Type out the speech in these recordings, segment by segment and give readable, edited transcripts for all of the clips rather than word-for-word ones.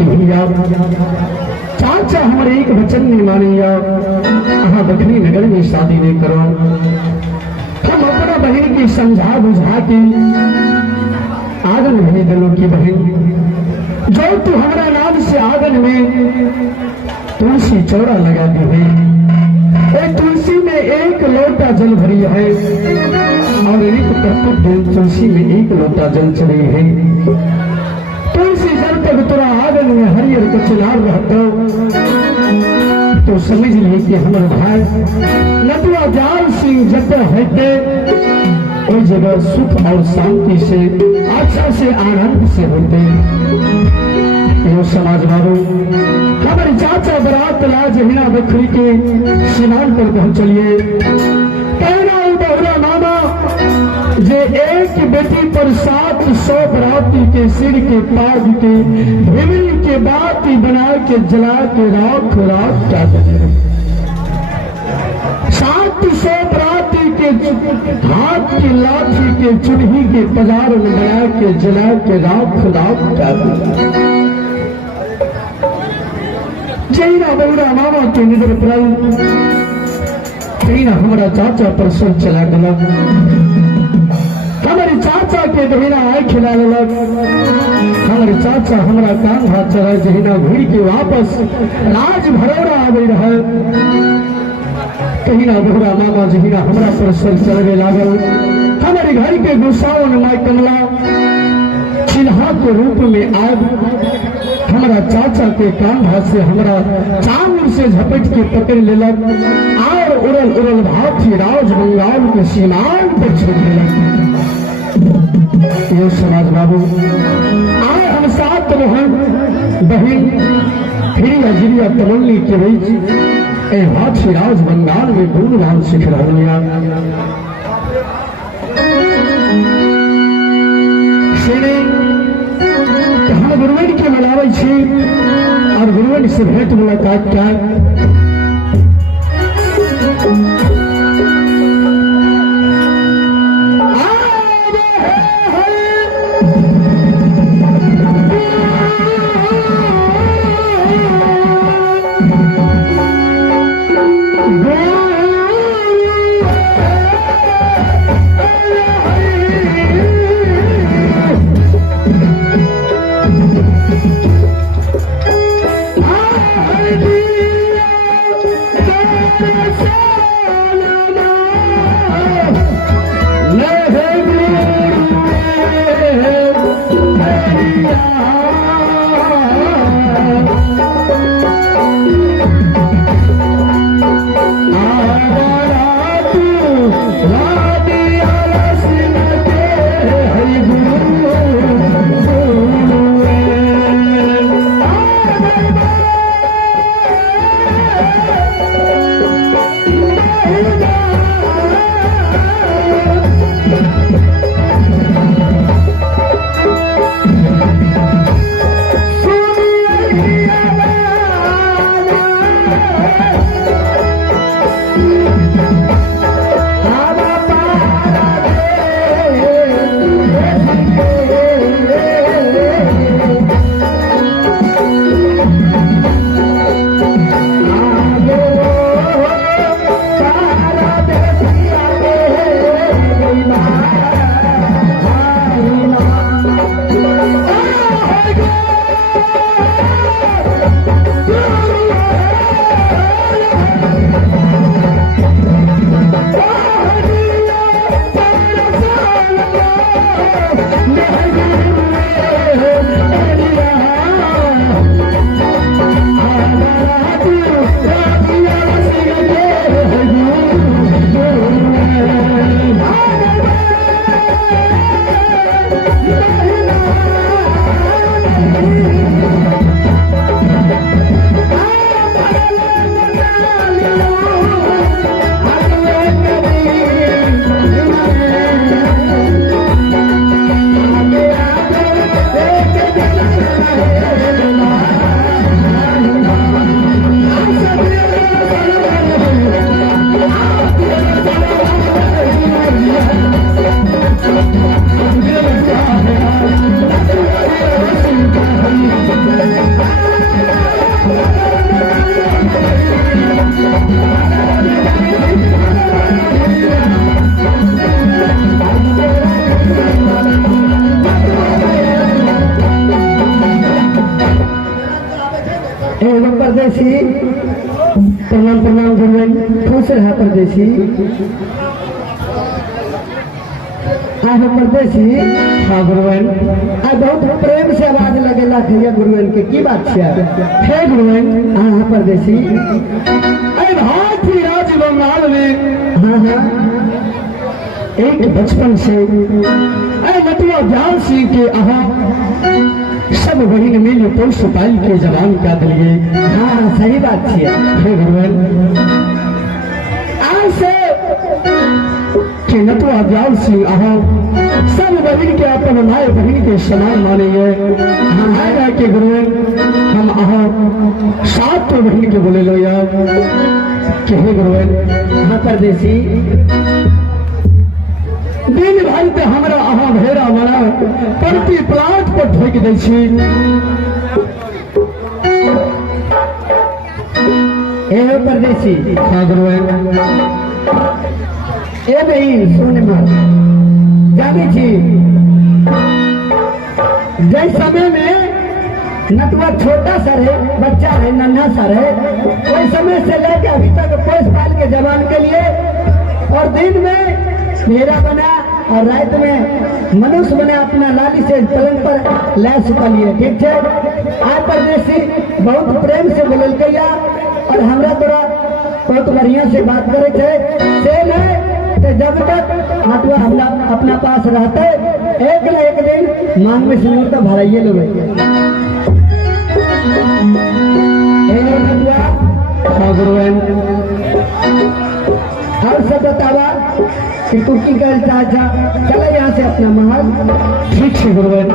भैया चाचा हमारे एक वचन नहीं मानिया, अहाँ बखरी नगर में शादी नहीं करो। हम अपना बहन की समझा बुझा के आंगन भेज दिलो की बहन जो तू हमारा नाम से आंगन में तुलसी चौरा लगा दी है। तुलसी में एक लोटा जल भरी है और एक प्रत्येक दिन तुलसी में एक लोटा जल चढ़ी है। तुलसी जल तक तोरा आंगन में हरियर कचनार रहता तो समझ ली कि हमारे भाई नटुआ जाल सिंह जब है उस जगह सुख और शांति से अच्छा से आनंद से होते। समाज बाबू हमारे चाचा बरात लाज हिना बखरी के स्नान पर पहुंचलिए। कहना बहुरा मामा जे एक बेटी पर 700 बराती के सिर के पाग के भिमिल के बाती बना के जला के राख राख क्या 700 बराती के हाथ की लाठी के चुन्ही के पजार में बना के जला के राख राख क्या जैना बहुरा मामा के निधर पर जैना हमारा चाचा पर सर चला गया। हमारे चाचा के दहीना आय खिला लग। हमारे चाचा हमारा कान हाथ चला जहीना घूर के वापस राज भरौरा आ गई रहा। कहीना बहुरा मामा जहीना हमारा पर सर चलने लागल। हमारे घर के गुस्साओं माई कमला चिन्हा के रूप में आग हमारा चाचा के कान हाथ से हमारा चांद से झपट के पकड़ लेलक और उड़ल उड़ल भाथी राज बंगाल के सीमान पर छोड़ देलक। ये समाज बाबू आए हम सात बहन बहन हिरिया जिरिया तमन्नी के बीच ए हाथी राज बंगाल में गुणगान सीख रहा गुरुवन के मनावे और गुरुवन से भेंट मुलाकात क्या एगो परदेसी प्रणाम प्रणाम गुरुवन खुश रहा परदेसी आहो परदेसी हाँ गुरुवन आ बहुत प्रेम से आवाज लगेला भैया गुरुवन के की बात है हे गुरुवन हाँ परदेसी अरे भारतीय राज्य बंगाल में हाँ हाँ एक बचपन से अरे नटुआ ज्ञान सिंह के अहा सब बहिन मिल पुरुष पाल के जवान का दिलिए हाँ हाँ सही बात है हे गुरुवन आज से कि नटुआ ज्ञान सिंह अहा सब बहिन के अपन भाई बहिन के समान मानेंगे हम है के गुरुवन हम अहा सात बहिन के बोले लो यार कि हे गुरुवन हाँ परदेसी दिन भर पे हमरा अहाँ भेड़ा बना प्रति प्लाट पर ठोक दै छी एहो परदेसी हाँ गुरुवन ए नहीं सुन मत जानी थी जिस समय में नटुआ छोटा सा है बच्चा है नन्हा सा है उस समय से लेकर अभी तक पोस पाल के जवान के लिए और दिन में मेरा बना और रात में मनुष्य बना अपना लाली से पलंग पर ला सुता लिए ठीक है आज परदेसी बहुत प्रेम से बोल गया और हमरा तोरा बहुत बढ़िया से बात करे थे सेल है तो जब तक नटुआ हमला अपना पास रहते एक न एक दिन मांग में सिंदूर तो भराइए लोगे नटुआ हाँ गुरुवन और सब बतावा कि तू की कर चाचा चले यहाँ से अपना महल ठीक है गुरुवन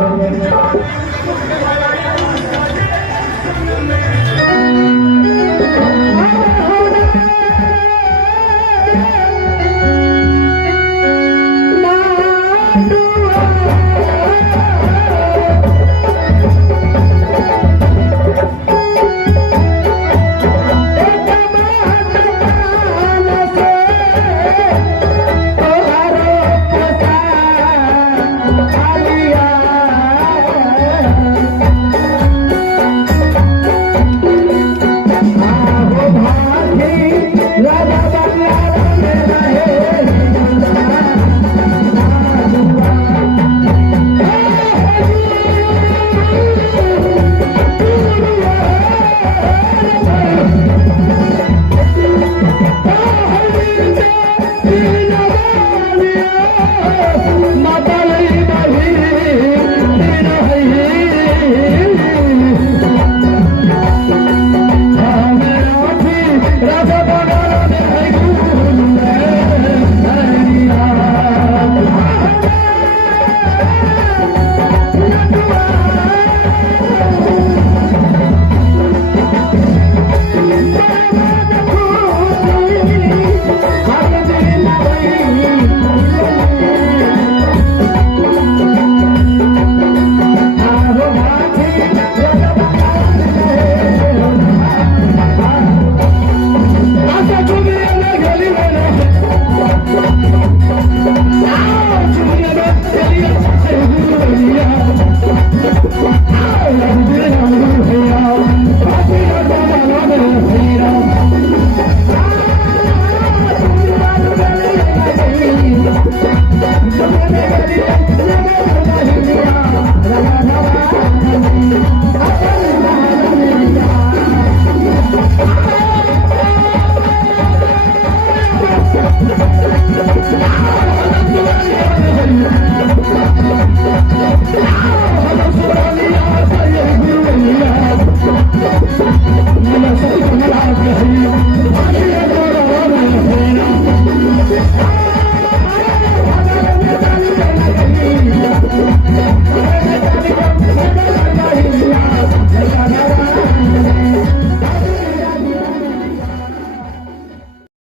Thank you.